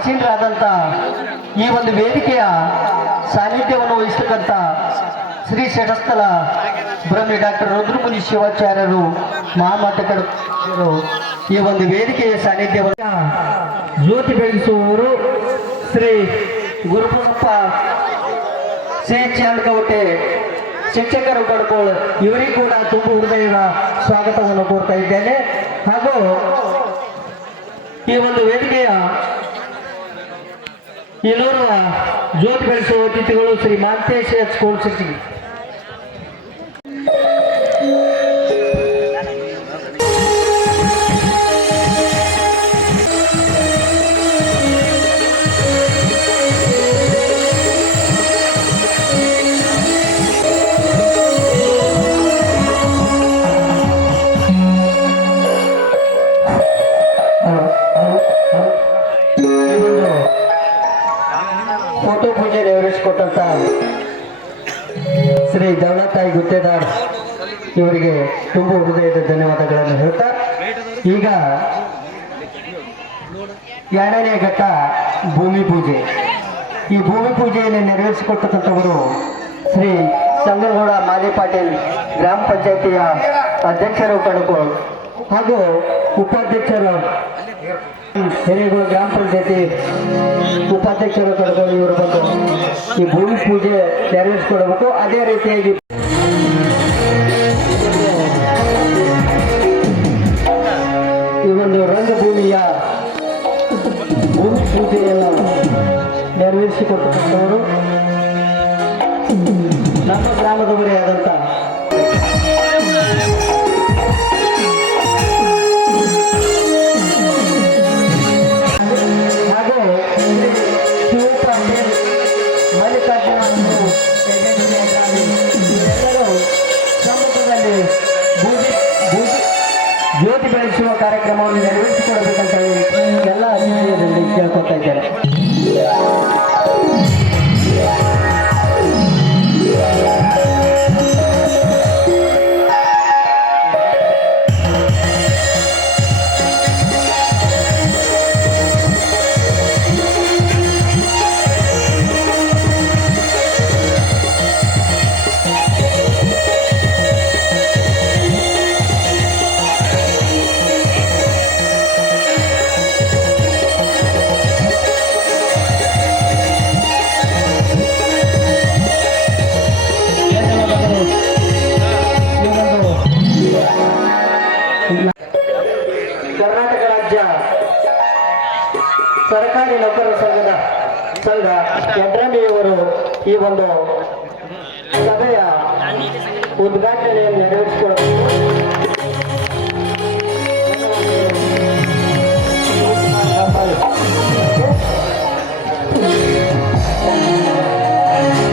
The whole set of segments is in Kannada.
ಆಸೀನರಾದಂಥ ಈ ಒಂದು ವೇದಿಕೆಯ ಸಾನ್ನಿಧ್ಯವನ್ನು ವಹಿಸ್ತಕ್ಕಂಥ ಶ್ರೀ ಶ್ರೇಷ್ಠಸ್ಥಲ ಬ್ರಹ್ಮಿ ಡಾಕ್ಟರ್ ರುದ್ರಮುನಿ ಶಿವಾಚಾರ್ಯರು ಮಹಾಮಾತಕರು ಈ ಒಂದು ವೇದಿಕೆಯ ಸಾನ್ನಿಧ್ಯವನ್ನು ಜ್ಯೋತಿ ಬೆಳಗಿಸುವವರು ಶ್ರೀ ಗುರುಪುರಪ್ಪ ಶ್ರೀ ಚಾಲಕವಟೆ ಶಿಕ್ಷಕರು ಕಡ್ಕೋಳು ಇವರಿಗೂ ಕೂಡ ತುಂಬ ಹೃದಯದ ಸ್ವಾಗತವನ್ನು ಕೋರ್ತಾ ಇದ್ದೇನೆ. ಹಾಗೂ ಈ ಒಂದು ವೇದಿಕೆಯ ಇನ್ನೋರ್ವ ಜ್ಯೋತಿ ಬೆಳೆಸುವ ಅತಿಥಿಗಳು ಶ್ರೀ ಮಾಂತೇಶ್ ಸ್ಕೂಲ್ ಕೋಲ್ಶೆಟ್ಟಿ ನೆರವೇರಿಸಿಕೊಟ್ಟಂತ ಶ್ರೀ ದೌಲತಾಯಿ ಗುತ್ತೇದಾರ್ ಇವರಿಗೆ ತುಂಬ ಹೃದಯದ ಧನ್ಯವಾದಗಳನ್ನು ಹೇಳ್ತಾ, ಈಗ ಎರಡನೇ ಘಟ್ಟ ಭೂಮಿ ಪೂಜೆ. ಈ ಭೂಮಿ ಪೂಜೆಯನ್ನು ನೆರವೇರಿಸಿಕೊಟ್ಟಂಥವರು ಶ್ರೀ ಚಂದ್ರಗೌಡ ಮಾಲಿ ಪಾಟೀಲ್ ಗ್ರಾಮ ಪಂಚಾಯತಿಯ ಅಧ್ಯಕ್ಷರು ಕಣಕು ಹಾಗೂ ಉಪಾಧ್ಯಕ್ಷರು ಹಿರೇಗೋಳ ಗ್ರಾಮ ಪಂಚಾಯತಿ ಉಪಾಧ್ಯಕ್ಷರು ಕಡ್ಕೊಂಡು ಇವರು ಬಂದು ಈ ಭೂಮಿ ಪೂಜೆ ನೆರವೇರಿಸಿಕೊಡಬೇಕು. ಅದೇ ರೀತಿಯಾಗಿ ಈ ಒಂದು ರಂಗಭೂಮಿಯ ಭೂಮಿ ಪೂಜೆಯನ್ನು ನೆರವೇರಿಸಿಕೊಟ್ಟವರು ನಮ್ಮ ಗ್ರಾಮದವರೇ ಕಾರ್ಯಕ್ರಮವನ್ನು ಯಡ್ರಾಮಿಯವರು ಈ ಒಂದು ಸಭೆಯ ಉದ್ಘಾಟನೆಯನ್ನು ನೆರವೇರಿಸಿಕೊಳ್ಳಬೇಕು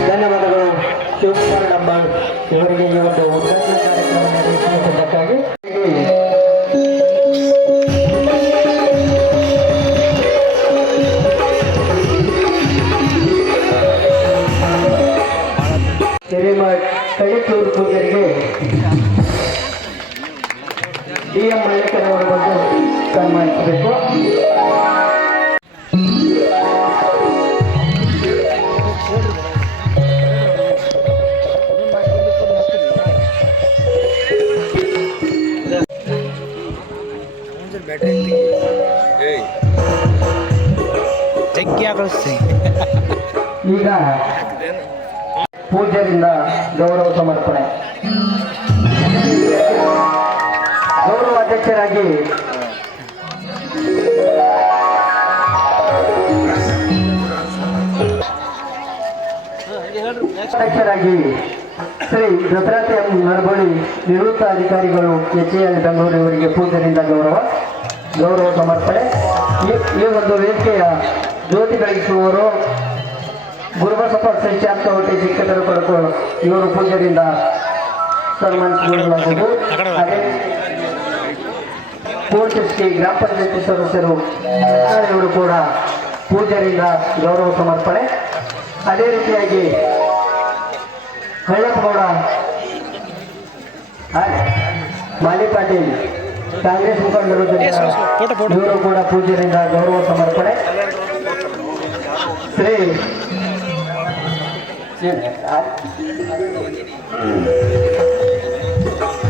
ಧನ್ಯವಾದಗಳು. ಶಿವಕುಮಾರ್ ಹಿರೇಮಠ್ ಕಳಿತೂರು ಪೂಜಾರಿಗೆ ಡಿ ಎಂ ಮಳ್ಳಿಕರವರು ಬಂದು ಸನ್ಮಾನಿಸಬೇಕು ಜಗ್ಗಿ ಆಕಳಿಸ್ತಿ ಈಗ ಪೂಜ್ಯರಿಂದ ಗೌರವ ಸಮರ್ಪಣೆ. ಗೌರವ ಅಧ್ಯಕ್ಷರಾಗಿ ಅಧ್ಯಕ್ಷರಾಗಿ ಶ್ರೀ ದಸರಥ ಎಂ ನರಬಳಿ ನಿವೃತ್ತ ಅಧಿಕಾರಿಗಳು ಎಚ್ ಎ ಎಲ್ ಬೆಂಗಳೂರು ಇವರಿಗೆ ಪೂಜೆಯಿಂದ ಗೌರವ ಗೌರವ ಸಮರ್ಪಣೆ. ಈ ಒಂದು ವೇದಿಕೆಯ ಜ್ಯೋತಿ ಬೆಳಗಿಸುವವರು ಗುರುಬಸಪ್ಪ ಶ್ರೀಶಾಂತ ಹೊಟ್ಟೆ ಶಿಕ್ಷಕರು ಕೊಡಕು ಇವರು ಪೂಜೆಯಿಂದ ಸನ್ಮಾನಿಸಿಕೊಳ್ಳಲಾಗುವುದು. ಹಾಗೆ ಪೂರ್ತಿ ಗ್ರಾಮ ಪಂಚಾಯತಿ ಸದಸ್ಯರು ಇವರು ಕೂಡ ಪೂಜೆಯಿಂದ ಗೌರವ ಸಮರ್ಪಣೆ. ಅದೇ ರೀತಿಯಾಗಿ ಹಳ್ಳಪ್ಪಗೌಡ ಮಾಲಿ ಪಾಟೀಲ್ ಕಾಂಗ್ರೆಸ್ ಮುಖಂಡರು. ಇವರು ಕೂಡ ಪೂಜೆಯಿಂದ ಗೌರವ ಸಮರ್ಪಣೆ. ಶ್ರೀ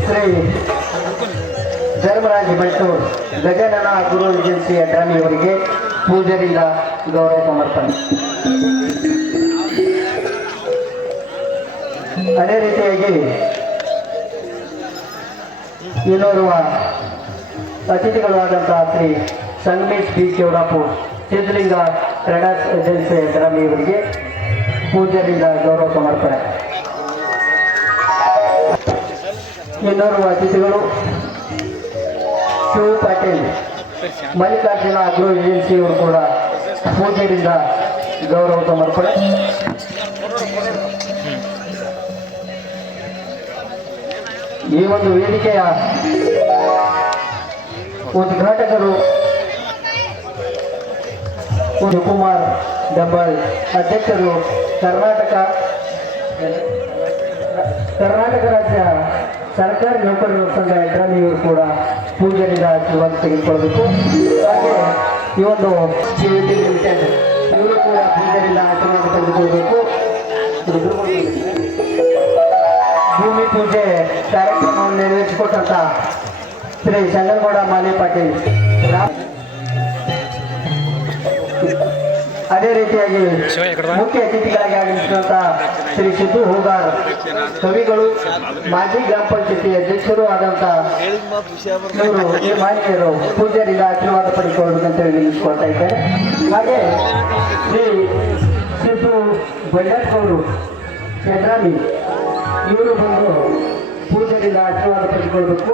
ಶ್ರೀ ಧರ್ಮರಾಜ್ ಭಟ್ಟೂರ್ ಗಜನನ ಗುರು ಏಜೆನ್ಸಿ ಅಡ್ರಾಮಿ ಅವರಿಗೆ ಪೂಜೆಯಿಂದ ಗೌರವ ಸಮರ್ಪಣೆ. ಅದೇ ರೀತಿಯಾಗಿ ಇನ್ನೋರ್ವ ಅತಿಥಿಗಳು ಆದಂತಹ ಶ್ರೀ ಸಂಗಮೇಶ್ ಬಿ ಚೌಡಾಪು ಸಿದ್ಧಲಿಂಗ ಕ್ರೀಡಾಸ್ ಏಜೆನ್ಸಿ ಅಡ್ರಾಮಿ ಅವರಿಗೆ ಪೂಜೆಯಿಂದ ಗೌರವ ಮಾಡ್ತಾರೆ ಇನ್ನೋರ್ವ ಅತಿಥಿಗಳು, ಶಿವ ಪಾಟೀಲ್, ಮಲ್ಲಿಕಾರ್ಜುನ ಅಗ್ರೋ ಏಜೆನ್ಸಿಯವರು ಕೂಡ ಪೂಜೆಯಿಂದ ಗೌರವ ಮಾಡ್ತಾರೆ ಈ ಒಂದು ವೇದಿಕೆಯ ಉದ್ಘಾಟಕರು ಕುಮಾರ್ ಡಬ್ಬಲ್ ಅಧ್ಯಕ್ಷರು ಕರ್ನಾಟಕ ಕರ್ನಾಟಕ ರಾಜ್ಯ ಸರ್ಕಾರಿ ನೌಕರರ ಸಂಘ ಎಡ್ರಾಮಿಯವರು ಕೂಡ ಪೂಜೆಯಿಂದ ಆಶೀರ್ವಾದ ತೆಗೆದುಕೊಳ್ಬೇಕು ಹಾಗೆ ಈ ಒಂದು ಇವರು ಕೂಡ ಪೂಜೆಯಿಂದ ಆಶೀರ್ವಾದ ತೆಗೆದುಕೊಳ್ಬೇಕು ಭೂಮಿ ಪೂಜೆ ಕಾರ್ಯಕ್ರಮವನ್ನು ನೆರವೇರಿಸಿಕೊಟ್ಟಂತ ಶ್ರೀ ಚಂದ್ರಗೌಡ ಮಾಲಿ ಪಾಟೀಲ್. ಅದೇ ರೀತಿಯಾಗಿ. ಮುಖ್ಯ ಅತಿಥಿಗಳಾಗಿ ಆಗಮಿಸಿದಂತ ಶ್ರೀ ಸಿದ್ದು ಹೂಗಾರ್. ಕವಿಗಳು ಮಾಜಿ ಗ್ರಾಮ ಪಂಚಾಯತಿ ಅಧ್ಯಕ್ಷರು ಆದಂತ ಮಾನ್ಯರು ಪೂಜಾರಿಂದ ಆಶೀರ್ವಾದ ಪಡೆದುಕೊಳ್ಳಬೇಕಂತ ಹೇಳಿ ನಿಲ್ಲಿಸ್ಕೊಳ್ತಾ ಇದ್ದಾರೆ. ಹಾಗೆ ಶ್ರೀ ಸಿದ್ದು ಅವರು ಚಂದ್ರಾಮಿ ಇವರು ಬಂದು ಪೂಜೆಯಿಂದ ಆಶೀರ್ವಾದ ಪಡೆದುಕೊಳ್ಬೇಕು.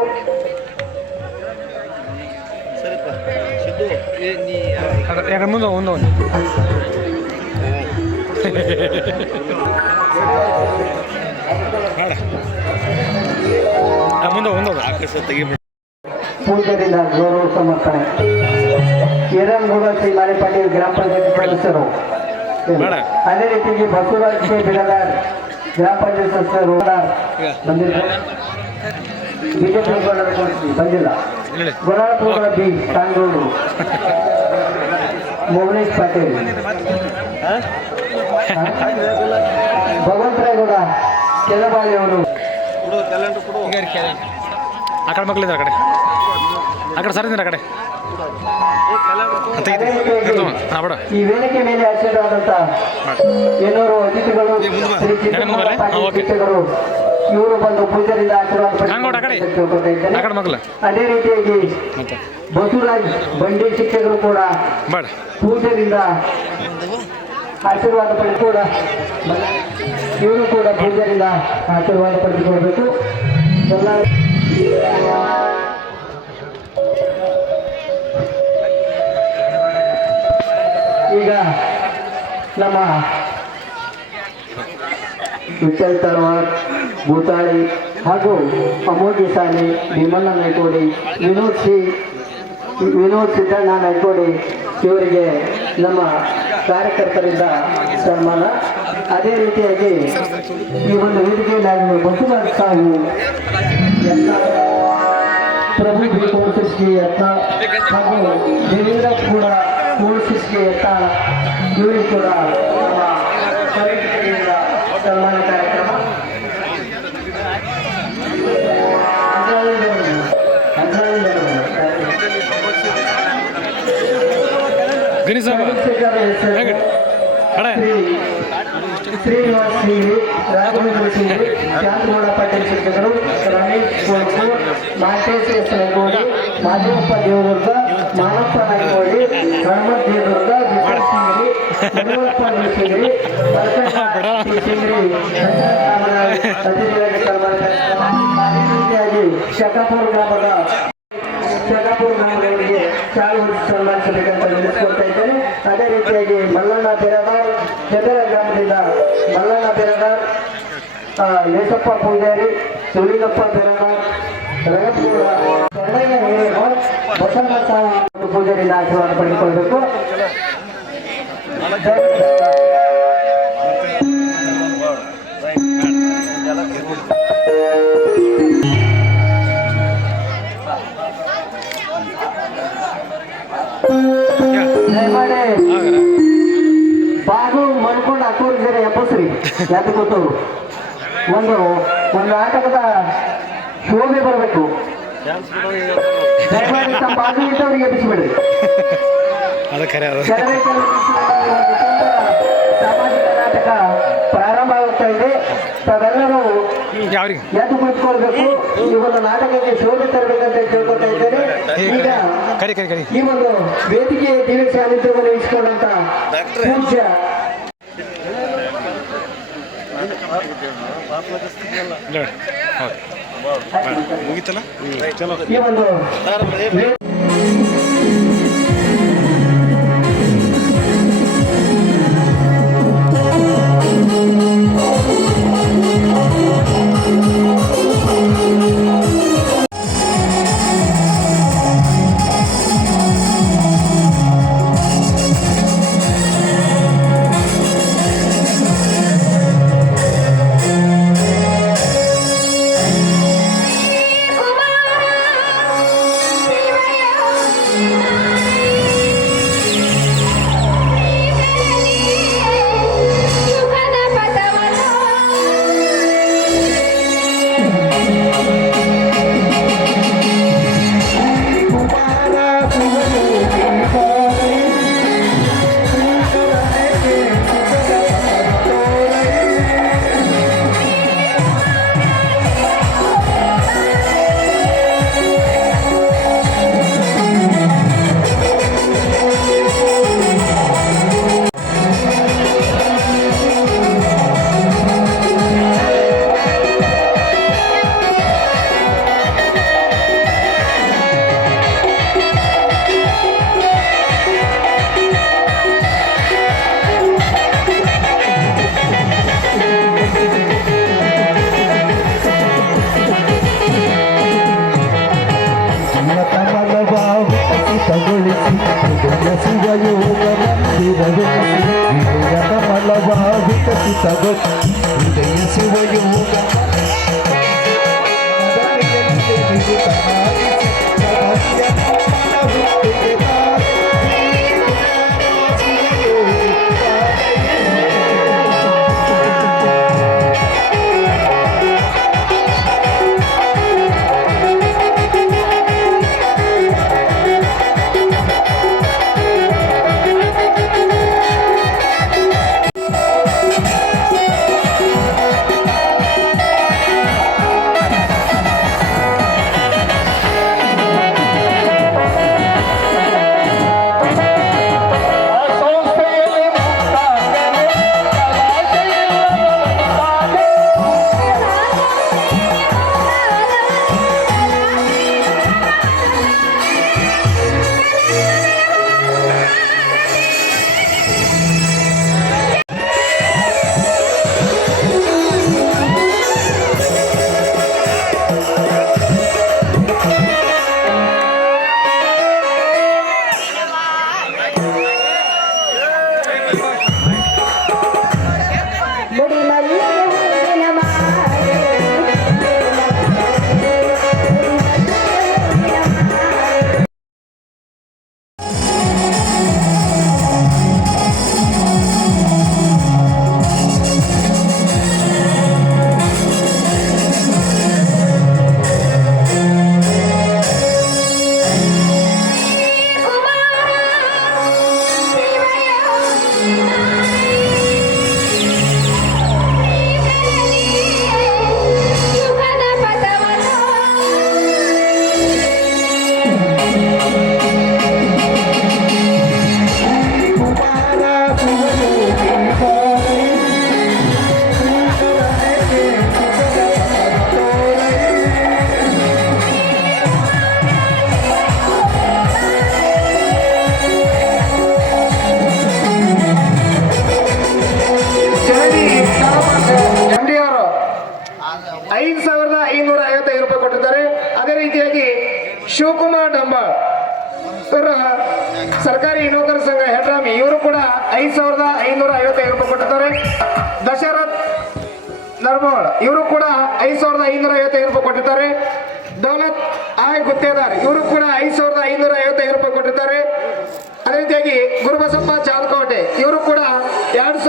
ಯಾಕಂದ್ರೆ ಮುಂದೆ ಒಂದು ಬೇಡ ಮುಂದೆ ಒಂದು ಆಕಾಶ ಗೌರವ ಸಮರ್ಪಣೆ. ಶ್ರೀ ಮಾಲಿ ಪಾಟೀಲ್ ಗ್ರಾಮ ಪಂಚಾಯತ್ ಸದಸ್ಯರು. ಅದೇ ರೀತಿಯಾಗಿ ಬಸವರಾಜ್ ಕೆ. ಬಿಡದಾರ್ ಗ್ರಾಮ ಪಂಚಾಯತ್ ಸದಸ್ಯರು ಬಂದಿಲ್ಲ. ಬಿಜೆಪಿ ಬಂದಿಲ್ಲ. ಗುರಾಳಪುರ ಬಿ ಕಾಂಗೂರು ಮೋಹನೇಶ್ ಪಾಟೀಲ್. ಭಗವಂತರಾಯಗೌಡ ಕೆಲಬಾಳಿ ಅವರು. ಆ ಕಡೆ ಮಕ್ಕಳಿದ್ದಾರೆ ಆ ಕಡೆ. ಆ ಕಡೆ ಸರಿದಿರ ಆ ಕಡೆ. ಈ ವೇದಿಕೆ ಮೇಲೆ ಆಶೀರ್ವಾದಂತ ಏನೂರು ಅತಿಥಿಗಳು ಶ್ರೀ. ಇವರು ಬಂದು ಪೂಜೆಯಿಂದ ಆಶೀರ್ವಾದ ಅದೇ ರೀತಿಯಾಗಿ ಬಸವರಾಜ್ ಬಂಡಿ ಶಿಕ್ಷಕರು ಕೂಡ ಪೂಜೆಯಿಂದ ಆಶೀರ್ವಾದ ಪಡೆದುಕೊಡ ಇವರು ಕೂಡ ಪೂಜೆಯಿಂದ ಆಶೀರ್ವಾದ ಪಡೆದುಕೊಳ್ಬೇಕು. ಎಲ್ಲ ಈಗ ನಮ್ಮ ವಿಠಲ್ ತರ್ವಾರ್ ಭೂತಾಳಿ ಹಾಗೂ ಅಮೋಜಿ ಸಾಲಿ ಭೀಮಣ್ಣ ನೈಕೋಡಿ ವಿನೋದ್ ಸಿ ವಿನೋದ್ ಸಿದ್ದಣ್ಣ ನಾಯ್ಕೋಡಿ ಇವರಿಗೆ ನಮ್ಮ ಕಾರ್ಯಕರ್ತರಿಂದ ಸನ್ಮಾನ. ಅದೇ ರೀತಿಯಾಗಿ ಈ ಒಂದು ವೇದಿಕೆಯಲ್ಲಿ ಬಸವರಾಜ್ ಸಾಹು ಪ್ರಭು ಬಿ ಕೋರ್ಸಿಸ್ಗೆ ಯತ್ನ ಹಾಗೂ ದೇವೇಂದ್ರ ಕೂಡ ಕೋರ್ಸಿಸ್ಗೆ ಯತ್ನ, ಇವರಿಗೆ ಕೂಡ ಕಡೆ ಶ್ರೀ ಶ್ರೀನಿವಾಸ್ ಸಿಂಗ್ರಿ ರಾಘವೇಂದ್ರ ಸಿಂಗ್ರಿ ಶಾಂತಗೌಡ ಪಾಟೀಲ್ ಪಾಟೀಲ್ ಶಿಕ್ಷಕರು ರಮೇಶ್ ಕೊಳಕು ಮಾಂಟೇಶ್ ಎಸ್ ನಗೋಡಿ ಮಾದೇವಪ್ಪ ದೇವದುರ್ಗ ಮಾನಪ್ಪ ನಾಯ್ಕೋಡಿ ಹನುಮಂತ್ ದೇವದುರ್ಗ ವಿಠಲ್ ಸಿಂಗ್ರಿ ಮನೋಹರಪ್ಪ ಸಿಂಗ್ರಿ ಸಿಂಗ್ರಿ ಅತಿಥಿಯಾಗಿ ಸನ್ಮಾನಿಸಲಾಗಿದೆ. ಅದೇ ರೀತಿಯಾಗಿ ಶಕಾಪುರ ಗ್ರಾಮದ ಅದೇ ರೀತಿಯಾಗಿ ಮಲ್ಲಣ್ಣ ಬೆರದಾರ್ ಹೆದರ ಗ್ರಾಮದಿಂದ ಮಲ್ಲಣ್ಣ ಬೆರದಾರ್ ಲೇಸಪ್ಪ ಪೂಜಾರಿ ಸುನೀಲಪ್ಪ ಬೆರದಾರ್ ಬಸವಣ್ಣ ಹಿರೇಮಠ್ ಬಸಣ್ಣ ಆಶೀರ್ವಾದ ಪಡೆದುಕೊಳ್ಳಬೇಕು. ಎಬ್ಬಸ್ರಿ ಯಾಕೆ ಒಂದು ಒಂದು ನಾಟಕದ ಶೋಭೆ ಬರಬೇಕು. ದಯಮಾಡಿ ತಮ್ಮ ಬಾಗು ಇದ್ದವ್ರಿಗೆ ಸಾಮಾಜಿಕ ನಾಟಕ ಪ್ರಾರಂಭ ಆಗ್ತಾ ಇದೆ. ತಾವೆಲ್ಲರೂ ಎದ್ದು ಕುಳಿತುಕೊಳ್ಬೇಕು ಈ ಒಂದು ನಾಟಕಕ್ಕೆ ಶೋಭೆ ತರಬೇಕಂತ ಕೇಳ್ಕೊತಾ ಇದ್ದೇನೆ. ಈಗ ಕರಿ ಕರಿ ಕರಿ ಈ ಒಂದು ವೇದಿಕೆ ಟಿವಿ ಸಾನ್ನಿಧ್ಯವನ್ನು ವಹಿಸಿಕೊಂಡಂತ ಪೂಜ್ಯ ಮುಗಿತಲ್ಲ? ಈ ಸರ್ಕಾರಿ ನೌಕರ ಸಂಘ ಹೆಡ್ರಾಮಿ, ಇವರು ಕೂಡ ಐದು ಸಾವಿರದ ಐನೂರ ಐವತ್ತೈದು ರೂಪಾಯಿ ಕೊಟ್ಟಿದ್ದಾರೆ. ದಶರಥ್ ನರ್ಮೋಳ್ ಇವರು ಕೂಡ ಐದು ಸಾವಿರದ ಐನೂರ ಐವತ್ತೈದು ರೂಪಾಯಿ ಕೊಟ್ಟಿದ್ದಾರೆ. ದೌಲತ್ ಆಯ್ ಗುತ್ತೇದಾರ್, ಇವರು ಕೂಡ ಐದು ಸಾವಿರದ ಐನೂರ ಐವತ್ತೈದು ರೂಪಾಯಿ ಕೊಟ್ಟಿದ್ದಾರೆ. ಅದೇ ರೀತಿಯಾಗಿ ಗುರುಬಸಪ್ಪ ಚಾಲ್ಕೋಟೆ, ಇವರು ಕೂಡ ಎರಡು